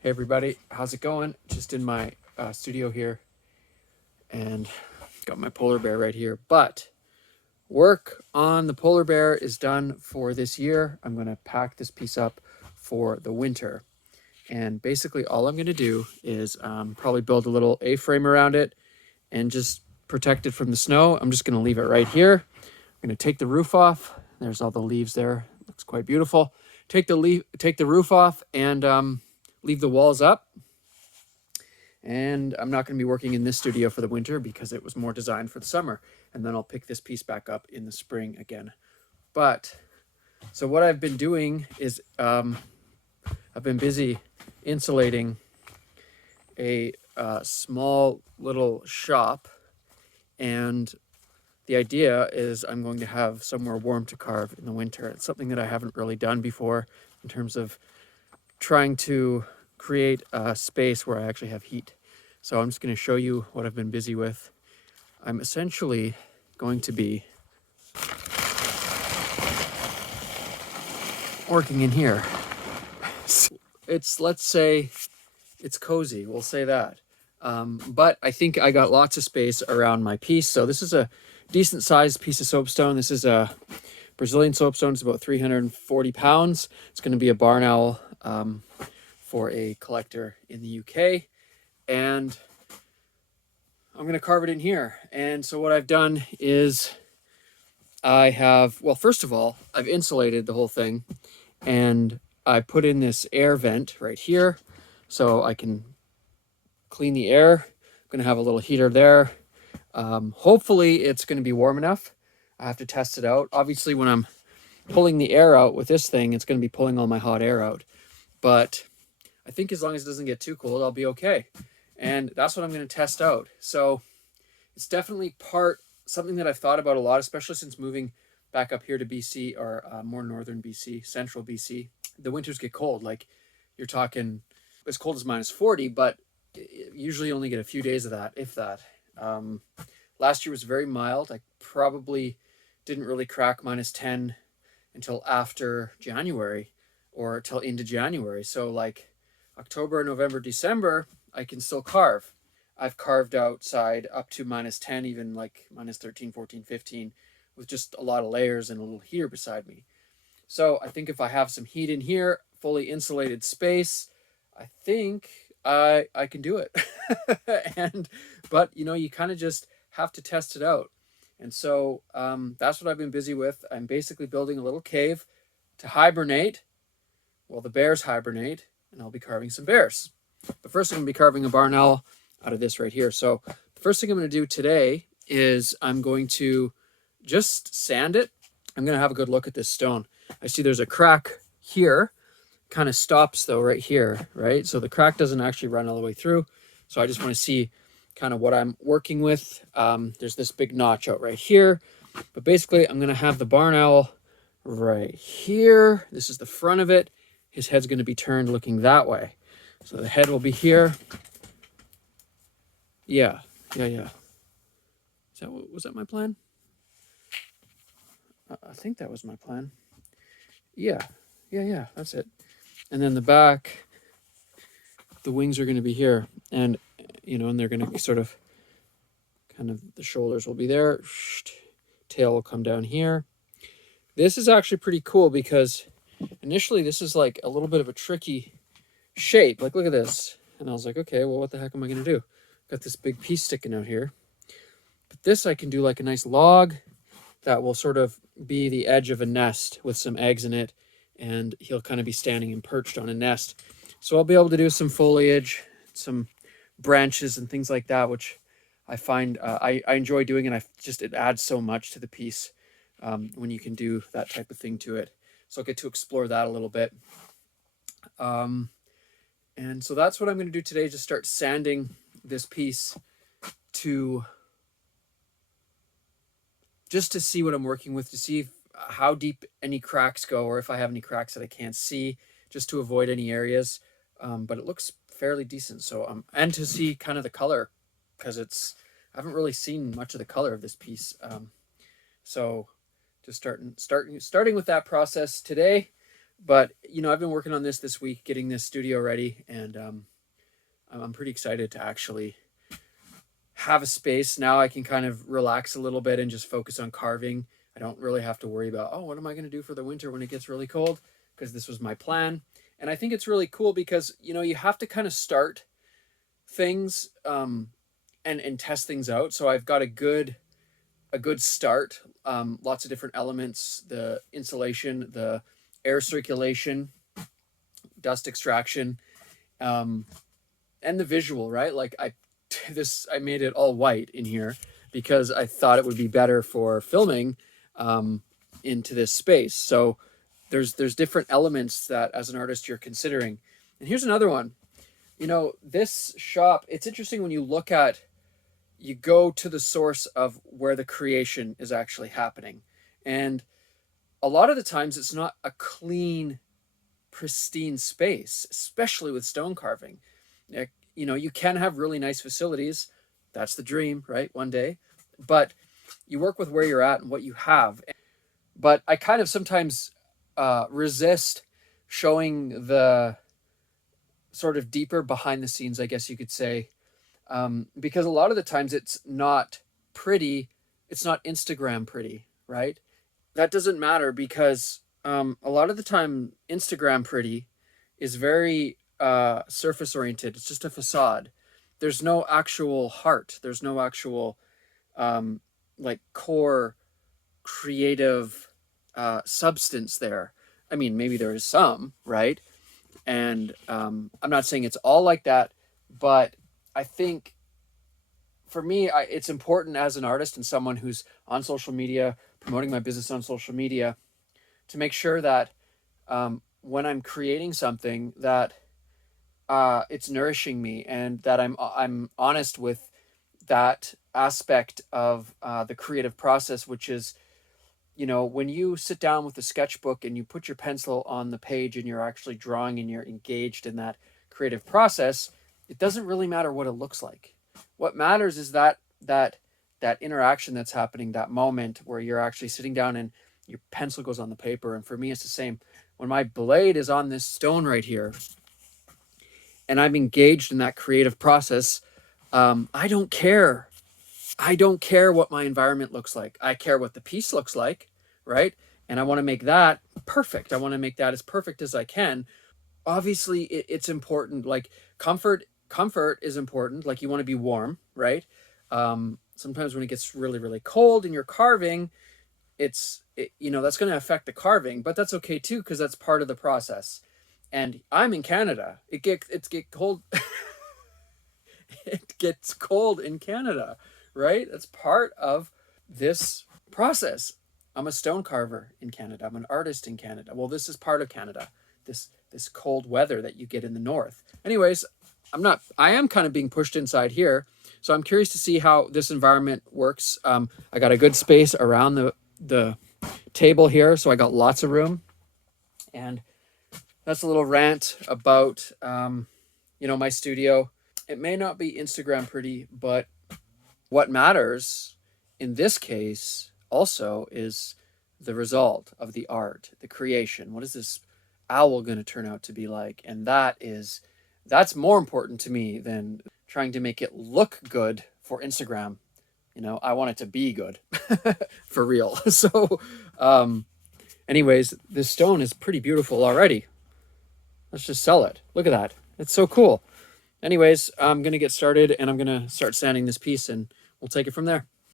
Hey everybody, how's it going? Just in my studio here and got my polar bear right here. But work on the polar bear is done for this year. I'm going to pack this piece up for the winter. And basically all I'm going to do is probably build a little A-frame around it and just protect it from the snow. I'm just going to leave it right here. I'm going to take the roof off. There's all the leaves there. Looks quite beautiful. Take the roof off and leave the walls up. And I'm not going to be working in this studio for the winter because it was more designed for the summer. And then I'll pick this piece back up in the spring again. But so what I've been doing is I've been busy insulating a small little shop. And the idea is I'm going to have somewhere warm to carve in the winter. It's something that I haven't really done before in terms of trying to create a space where I actually have heat. So I'm just going to show you what I've been busy with. I'm essentially going to be working in here. Let's say it's cozy, we'll say that. But I think I got lots of space around my piece. So this is a decent sized piece of soapstone. This is a Brazilian soapstone. It's about 340 pounds. It's going to be a barn owl for a collector in the UK. And I'm going to carve it in here. And so what I've done is well, first of all, I've insulated the whole thing and I put in this air vent right here so I can clean the air. I'm going to have a little heater there. Hopefully it's going to be warm enough. I have to test it out. Obviously, when I'm pulling the air out with this thing, it's going to be pulling all my hot air out. But I think as long as it doesn't get too cold, I'll be okay. And that's what I'm going to test out. So it's definitely something that I've thought about a lot, especially since moving back up here to BC or more northern BC, central BC. The winters get cold. Like you're talking as cold as -40, but usually only get a few days of that, if that. Last year was very mild. I probably didn't really crack -10 until after January or till into January. So like October, November, December, I can still carve. I've carved outside up to -10, even like -13, 14, 15, with just a lot of layers and a little heater beside me. So I think if I have some heat in here, fully insulated space, I think I can do it. But you kind of just have to test it out. And so that's what I've been busy with. I'm basically building a little cave to hibernate while the bears hibernate, and I'll be carving some bears. But first, I'm going to be carving a barn owl out of this right here. So the first thing I'm going to do today is I'm going to just sand it. I'm going to have a good look at this stone. I see there's a crack here, kind of stops though right here, right? So the crack doesn't actually run all the way through. So I just want to see kind of what I'm working with. There's this big notch out right here, but basically I'm going to have the barn owl right here. This is the front of it. His head's going to be turned looking that way. So the head will be here. Yeah. Was that my plan? I think that was my plan. Yeah, that's it. And then the back, the wings are going to be here. And, and they're going to sort of, the shoulders will be there. Tail will come down here. This is actually pretty cool because initially this is like a little bit of a tricky shape. Like, look at this. And I was like, okay, well, what the heck am I going to do? Got this big piece sticking out here. But this I can do like a nice log that will sort of be the edge of a nest with some eggs in it. And he'll kind of be standing and perched on a nest. So I'll be able to do some foliage, some branches and things like that, which I find I enjoy doing. And it adds so much to the piece when you can do that type of thing to it. So I'll get to explore that a little bit. And so that's what I'm going to do today, just start sanding this piece just to see what I'm working with, to see how deep any cracks go, or if I have any cracks that I can't see, just to avoid any areas. But it looks fairly decent. So and to see kind of the color, because I haven't really seen much of the color of this piece. So just starting with that process today. But you know, I've been working on this week, getting this studio ready, and I'm pretty excited to actually have a space. Now I can kind of relax a little bit and just focus on carving. I don't really have to worry about, oh, what am I going to do for the winter when it gets really cold? Because this was my plan. And I think it's really cool because, you know, you have to kind of start things and test things out. So I've got a good start. Lots of different elements, the insulation, the air circulation, dust extraction, um, and the visual, right? Like I made it all white in here because I thought it would be better for filming into this space. So there's different elements that as an artist you're considering. And here's another one. You know, this shop, it's interesting when you look at, you go to the source of where the creation is actually happening. And a lot of the times it's not a clean, pristine space, especially with stone carving. You know, you can have really nice facilities. That's the dream, right? One day. But you work with where you're at and what you have. But I kind of sometimes resist showing the sort of deeper behind the scenes, I guess you could say, because a lot of the times it's not pretty. It's not Instagram pretty, right? That doesn't matter because a lot of the time Instagram pretty is very surface oriented. It's just a facade. There's no actual heart. There's no actual like core creative substance there. I mean, maybe there is some, right? And I'm not saying it's all like that, but I think for me, it's important as an artist and someone who's on social media, promoting my business on social media, to make sure that when I'm creating something, that it's nourishing me and that I'm honest with that aspect of the creative process, which is, you know, when you sit down with a sketchbook and you put your pencil on the page and you're actually drawing and you're engaged in that creative process, it doesn't really matter what it looks like. What matters is that interaction that's happening, that moment where you're actually sitting down and your pencil goes on the paper. And for me, it's the same. When my blade is on this stone right here and I'm engaged in that creative process, I don't care. I don't care what my environment looks like. I care what the piece looks like, right? And I want to make that perfect. I want to make that as perfect as I can. Obviously, it's important. Like comfort is important. Like you want to be warm, right? Sometimes when it gets really, really cold and you're carving, you know, that's going to affect the carving, but that's okay too because that's part of the process. And I'm in Canada. It's get cold. It gets cold in Canada, right? That's part of this process. I'm a stone carver in Canada. I'm an artist in Canada. Well, this is part of Canada. This cold weather that you get in the north. Anyways, I am kind of being pushed inside here. So I'm curious to see how this environment works. I got a good space around the table here, so I got lots of room. And that's a little rant about you know, my studio. It may not be Instagram pretty, but what matters in this case also is the result of the art, the creation. What is this owl going to turn out to be like? And that's more important to me than trying to make it look good for Instagram. You know, I want it to be good for real. So, anyways, this stone is pretty beautiful already. Let's just sell it. Look at that. It's so cool. Anyways, I'm going to get started and I'm going to start sanding this piece and we'll take it from there.